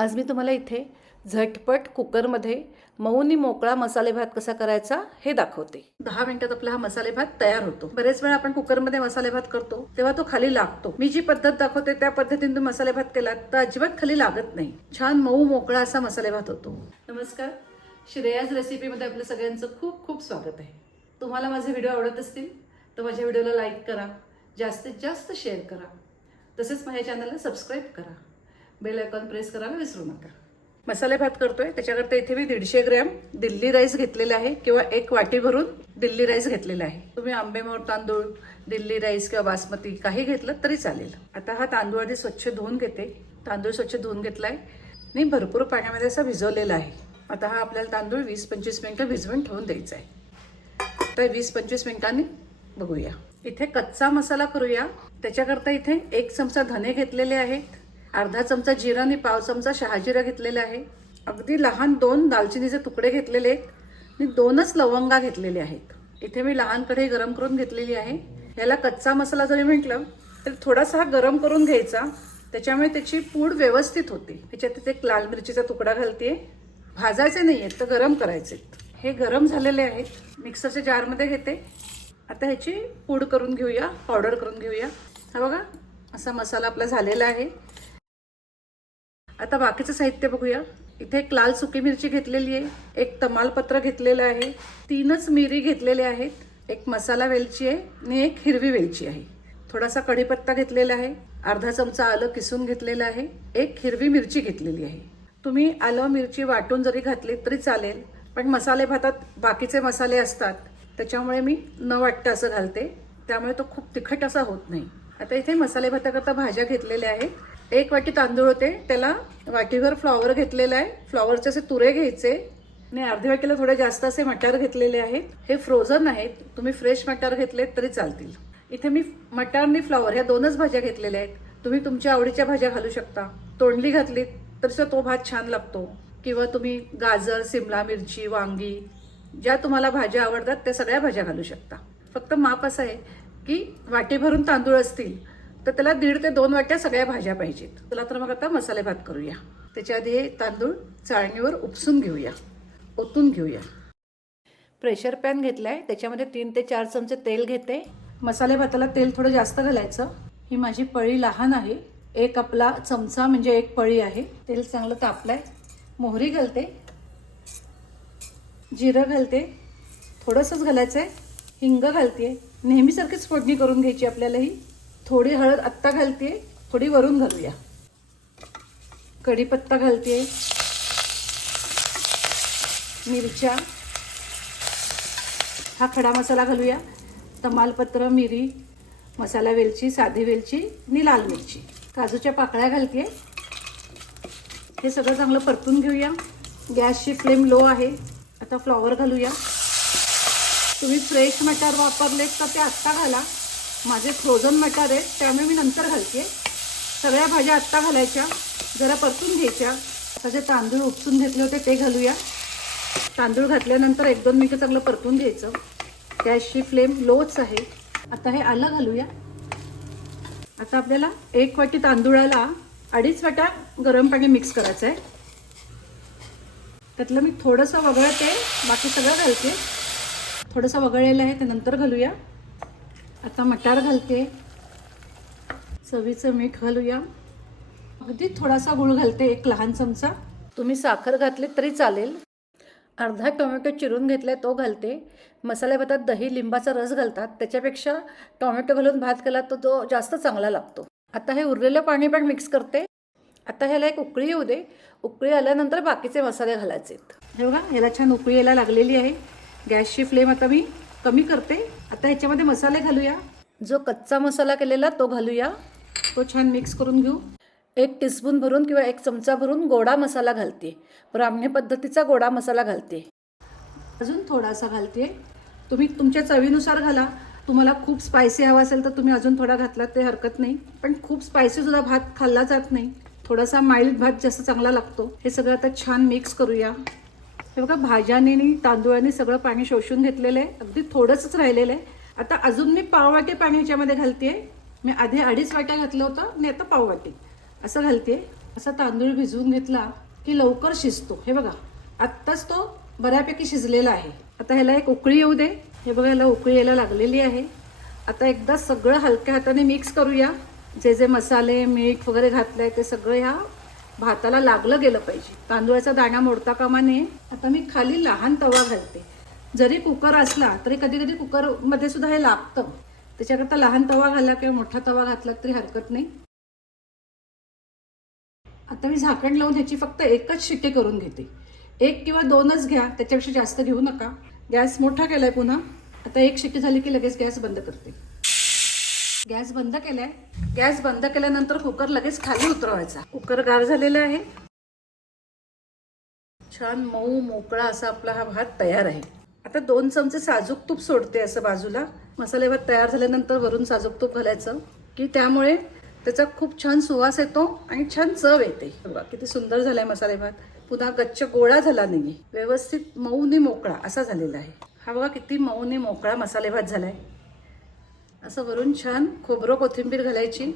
आज मी तुम्हाला इथे झटपट कुकरमध्ये मऊनी मोकळा मसाले भात कसा करायचा हे दाखवते। 10 मिनिटात आपला हा मसाले भात तयार होतो। बरेच वेळा आपण कुकरमध्ये मसाले भात करतो तेव्हा तो खाली लागतो। मी जी पद्धत दाखवते त्या पद्धतीने तुम्ही मसाले भात केलात तर अजिबात खाली लागत नाही, छान मऊ मोकळा असा मसाले भात होतो। नमस्कार, श्रेयाज रेसिपीमध्ये आपलं सगळ्यांचं खूप खूप स्वागत आहे। तुम्हाला माझे व्हिडिओ आवडत असतील तर माझ्या व्हिडिओला लाईक करा, जास्तीत जास्त शेअर करा, तसेच माझ्या चॅनलला सबस्क्राईब करा, बेल आयकॉन प्रेस करायला विसरू नका। मसाले भात करतोय त्याच्याकरता इथे मी 150 ग्रॅम दिल्ली राईस घेतलेला आहे किंवा एक वाटी भरून दिल्ली राईस घेतलेला आहे। तुम्ही आंबेमोहर तांदूळ, दिल्ली राईस किंवा बासमती काही घेतलं तरी चालेल। आता हा तांदूळ आधी स्वच्छ धुवून घेते। तांदूळ स्वच्छ धुवून घेतलाय आणि भरपूर पाण्यामध्ये असा भिजवलेला आहे। आता हा आपल्याला तांदूळ 20-25 मिनिटं भिजवून ठेवून द्यायचा आहे। तर 20-25 मिनिटांनी बघूया। इथे कच्चा मसाला करूया। त्याच्याकरता इथे 1 चमचा धने घेतलेले आहेत, अर्धा चमचा जिरा आणि पाव चमचा शहाजिरा घेतलेला आहे, अगदी लहान 2 दालचिनीचे तुकडे घेतलेले आहेत आणि 2च लवंगा घेतलेले आहेत। इथे मी लहान कढई गरम करून घेतलेली आहे। याला कच्चा मसाला जरी म्हटलं तर थोडासा हा गरम करून घ्यायचा, त्याच्यामुळे त्याची पूड व्यवस्थित होते। त्याच्यात एक लाल मिरचीचा तुकडा घालते। भाजायचे नाहीयेत तर गरम करायचे। हे गरम झालेले आहेत, मिक्सरच्या जारमध्ये घेते। आता ह्याची पूड करून घेऊया, पावडर करून घेऊया। हा बघा असा मसाला आपला झालेला आहे। आता बाकीचं साहित्य बघूया। इथे एक लाल सुकी मिरची घेतलेली आहे, एक तमालपत्र घेतलेलं आहे, 3च मिरी घेतलेले आहेत, एक मसाला वेलची आहे आणि एक हिरवी वेलची आहे, थोडासा कढीपत्ता घेतलेला आहे, अर्धा चमचा आलं किसून घेतलेलं आहे, एक हिरवी मिरची घेतलेली आहे। तुम्ही आलं मिरची वाटून जरी घातली तरी चालेल, पण मसाले भातात बाकीचे मसाले असतात त्याच्यामुळे मी न वाटतं असं घालते, त्यामुळे तो खूप तिखट असा होत नाही। आता इथे मसाले भाताकरता भाज्या घेतलेल्या आहेत। 1 वाटी तांदूळ होते, त्याला वाटीभर फ्लॉवर घेतलेला आहे। फ्लॉवरचे असे तुरे घ्यायचे आणि अर्ध्या वाटीला थोडे जास्त असे मटार घेतलेले आहेत। हे फ्रोझन आहेत, तुम्ही फ्रेश मटार घेतलेत तरी चालतील। इथे मी मटार आणि फ्लॉवर ह्या 2च भाज्या घेतलेल्या आहेत। तुम्ही तुमच्या आवडीच्या भाज्या घालू शकता। तोंडली घातलीत तर तो भात छान लागतो, किंवा तुम्ही गाजर, सिमला मिरची, वांगी ज्या तुम्हाला भाज्या आवडतात त्या सगळ्या भाज्या घालू शकता। फक्त माप असं आहे की वाटी भरून तांदूळ असतील तर त्याला 1.5 ते 2 वाट्या सगळ्या भाज्या पाहिजेत। चला तर मग आता मसाले भात करूया। त्याच्या आधी हे तांदूळ चाळणीवर उपसून घेऊया, ओतून घेऊया। प्रेशर पॅन घेतलाय, त्याच्यामध्ये 3 ते 4 चमचे तेल घेते। मसाले भाताला तेल थोडं जास्त घालायचं। ही माझी पळी लहान आहे, एक आपला चमचा म्हणजे 1 पळी आहे। तेल चांगलं तापलंय, मोहरी घालते, जिरं घालते, थोडंसंच घालायचंय, हिंग घालते। नेहमीसारखीच फोडणी करून घ्यायची आपल्याला ही। थोडी हळद आत्ता घालते, थोडी वरून घालूया। कढीपत्ता घालते, मिरच्या, हा खडा मसाला घालूया, तमालपत्र, मिरी, मसाला वेलची, साधी वेलची आणि लाल मिरची, काजूच्या पाकळ्या घालते। हे सगळं चांगलं परतून घेऊया। गॅसची फ्लेम लो आहे। आता फ्लॉवर घालूया। तुम्ही फ्रेश मटार वापरलेत तर ते आत्ता घाला, माझे फ्रोझन मटार आहेत त्यामुळे मी नंतर घालते। सगळ्या भाज्या आत्ता घालायच्या, जरा परतून घ्यायच्या। आता जे तांदूळ उपसून घेतले होते ते घालूया। तांदूळ घातल्यानंतर 1-2 मिनिटं चांगलं परतून घ्यायचं। गॅसची फ्लेम लोच आहे। आता हे आलं घालूया। आता आपल्याला 1 वाटी तांदूळाला 2.5 वाट्या गरम पाणी मिक्स करायचं आहे। त्यातलं मी थोडंसं वगळते, बाकी सगळं घालते। थोडंसं वगळलेलं आहे ते नंतर घालूया। आता मटार घालते, चवीचं मीठ घालूया, अगदी थोडासा गूळ घालते, 1 लहान चमचा। तुम्ही साखर घातली तरी चालेल। अर्धा टोमॅटो चिरून घेतलाय तो घालते। मसाले भातात दही लिंबाचा रस घालतात, त्याच्यापेक्षा टोमॅटो घालून भात केला तर तो जास्त चांगला लागतो। आता हे उरलेलं पाणी पण मिक्स करते। आता ह्याला एक उकळी येऊ दे। उकळी आल्यानंतर बाकीचे मसाले घालायचे। हे बघा ह्याला छान उकळी यायला लागलेली आहे। गॅसची फ्लेम आता मी कमी करते। आता ह्याच्यामध्ये मसाले घालूया। जो कच्चा मसाला केलेला तो घालूया, तो छान मिक्स करून घेऊ। 1 टीस्पून भरून किंवा 1 चमचा भरून गोडा मसाला घालते, ब्राह्मणी पद्धतीचा गोडा मसाला घालते। अजून थोडासा घालते, तुम्ही तुमच्या चवीनुसार घाला। तुम्हाला खूप स्पायसी हवा असेल तर तुम्ही अजून थोडा घातलात ते हरकत नाही, पण खूप स्पायसी सुद्धा भात खाल्ला जात नाही। थोडासा माइल्ड भात जास्त चांगला लागतो। हे सगळं आता छान मिक्स करूया। हे बघा भाज्याने आणि तांदूळाने सगळं पाणी शोषून घेतलेलं आहे, अगदी थोडंसंच राहिलेलं आहे। आता अजून मी पाव पाणी ह्याच्यामध्ये घालते। मी आधी 2.5 वाट्या घातलं होतं आणि आता पाव वाटी असं घालते। असा तांदूळ भिजवून घेतला की लवकर शिजतो. हे बघा आत्ताच तो बऱ्यापैकी शिजलेला आहे. आता ह्याला एक उकळी येऊ दे. हे बघा ह्याला उकळी यायला लागलेली आहे. आता एकदा सगळं हलक्या हाताने मिक्स करूया. जे जे मसाले मीठ वगैरे घातलंय ते सगळं ह्या भाताला लागलं गेलं पाहिजे. तांदूळाचा दाणा मोडता कामा नये. आता मी खाली लहान तवा घालते. जरी कुकर असला तरी कधी कधी कुकरमध्ये सुद्धा हे लागतं. त्याच्याकरता लहान तवा घाला किंवा मोठा तवा घातला तरी हरकत नाही. आता मी झाकण लावून ह्याची फक्त एकच शिट्टी करून घेते. 1 किंवा 2च घ्या, त्याच्यापेक्षा जास्त घेऊ नका. गॅस मोठा केलाय पुन्हा. आता 1 शिट्टी झाली की लगेच गॅस बंद करते. गॅस बंद केलाय. गॅस बंद केल्यानंतर कुकर लगेच खाली उतरवायचा. कुकर गार झालेला आहे. छान मऊ मोकळा असा आपला हा भात तयार आहे. आता 2 चमचे साजूक तूप सोडते असं बाजूला. मसाले भात तयार झाल्यानंतर वरून साजूक तूप घालायचं की त्यामुळे त्याचा खूप छान सुवास येतो आणि छान चव येते. बघा किती सुंदर झालाय मसाले भात. पुन्हा गच्च गोळा झाला नाहीये, व्यवस्थित मऊने मोकळा असा झालेला आहे. हा बघा किती मऊने मोकळा मसाले भात झालाय. असं वरून छान खोबरं कोथिंबीर घालायची